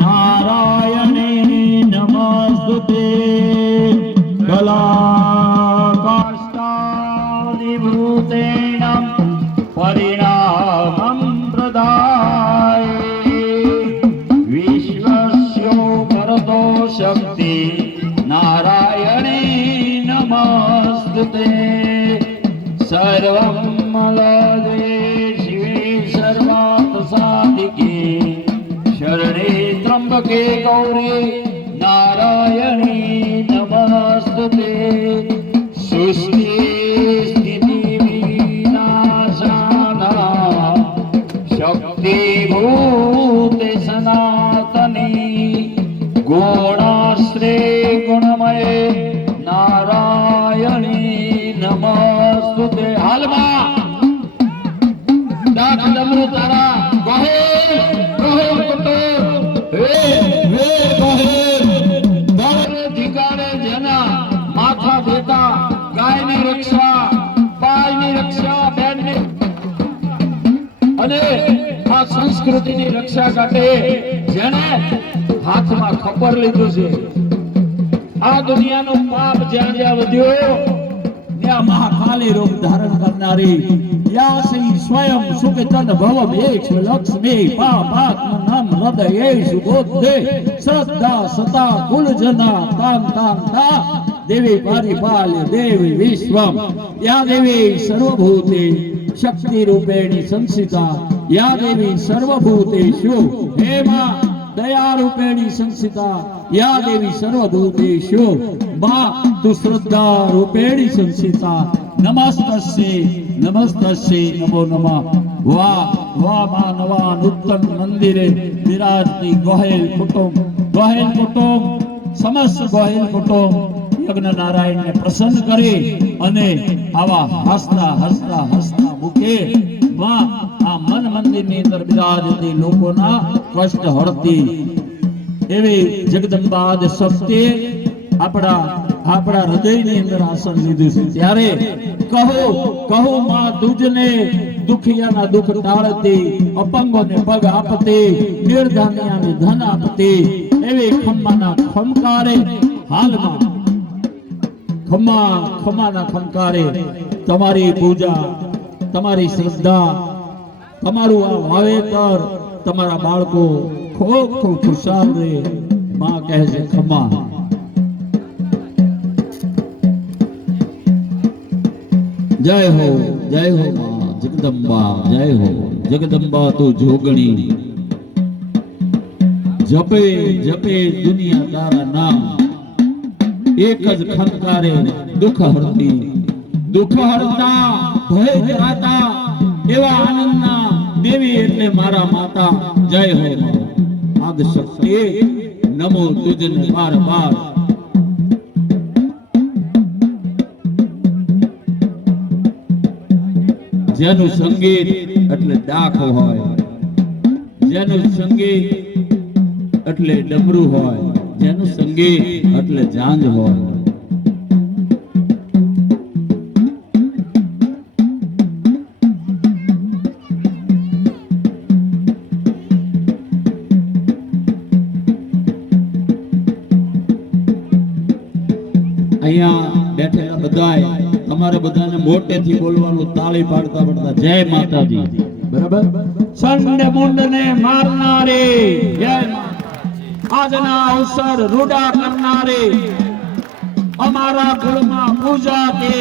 नारायणे नमस्तुते कलाकाष्ठादिभूतेन परिणामं प्रदाय विश्वस्य परतो शक्ति नारायणे नमस्तुते सर्वं मलदे शिवे सर्वार्थ साधिके शरणे त्र्यंबके गौरी नारायणी नमस्तुते सृष्टि स्थिति विनाशाना शक्तिभूते सनातनी गुणाश्रे गुणमये नारायणी नमस्तुते हालमा दाख डमरू तारा गहे गहे कुटो हे हे गहे दारे ठिकाणे जना माथा देता गाय ની રક્ષા બાય ની રક્ષા બેન ની અને આ સંસ્કૃતિની રક્ષા માટે જેણે હાથમાં ખબર લીધું છે આ દુનિયાનો પાપ જ્યાં જ્યાં વધ્યો ત્યાં મહાકાલી રૂપ ધારણ કરનારી યાસી સ્વયં સુખચંદ ભવ એક લક્ષ્મી પાપાત્મ નામ હૃદય સુબોધે શ્રદ્ધા સતા કુલજના તામ તામ તા देवी पारिपाल्य देवी विश्वम या देवी सर्वभूते शक्ति रूपेणी संस्थिता या देवी सर्वभूतेषु हे मां दया रूपेणी संस्थिता या देवी सर्वभूतेषु मां तु श्रद्धा रूपेणी संस्थिता नमस्तस्यै नमस्तस्यै नमो नमः वाह वाह मानवा नूतन मंदिरे विराजती गोहेल कुटुंब समस्त गोहेल कुटुंब यज्ञ नारायण ने प्रसन्न करे अने आवा हसता हसता हसता मुखे मां आ मन मंदिर ની અંદર બિરાજતી લોકોના કષ્ટ હરતી એવી જગદંબા આદ શક્તિ આપણા હૃદયની અંદર આસન લીધું છે ત્યારે કહો માં તુજને દુખિયાના દુખ ટાળતી અપંગોને પગ આપતી નિર્ધનિયાને ધન આપતી એવી ખમ્માના ખમકારે હાલમાં ખમ્માના ખમકારે તમારી પૂજા તમારી શ્રદ્ધા તમારું આ વાવેતર તમારા બાળકો ખૂબ ખૂબ ખુશાલ રહે માં કહે છે ખમ્મા जय हो मां जगदंबा जय हो जगदंबा तो जोगणी जपे जपे दुनिया तारा नाम एक ज खंकारे दुख हरता भय जराता एवा आनंदना देवी એટલે મારા માતા जय हो आद शक्ति नमो तुझने बार बार જેનું સંગીત એટલે ડાક હોય જેનું સંગીત એટલે ડમરું હોય જેનું સંગીત એટલે ઝાંઝ હોય અહીંયા બેઠેલા બધાય તમારે બધાને મોટેથી બોલવાનું તાળી પાડતા પડતા જય માતાજી બરાબર સંડ મુંડને મારનારે જય આજના અવસર રૂડા કરનારે અમારા કુળમાં પૂજા કે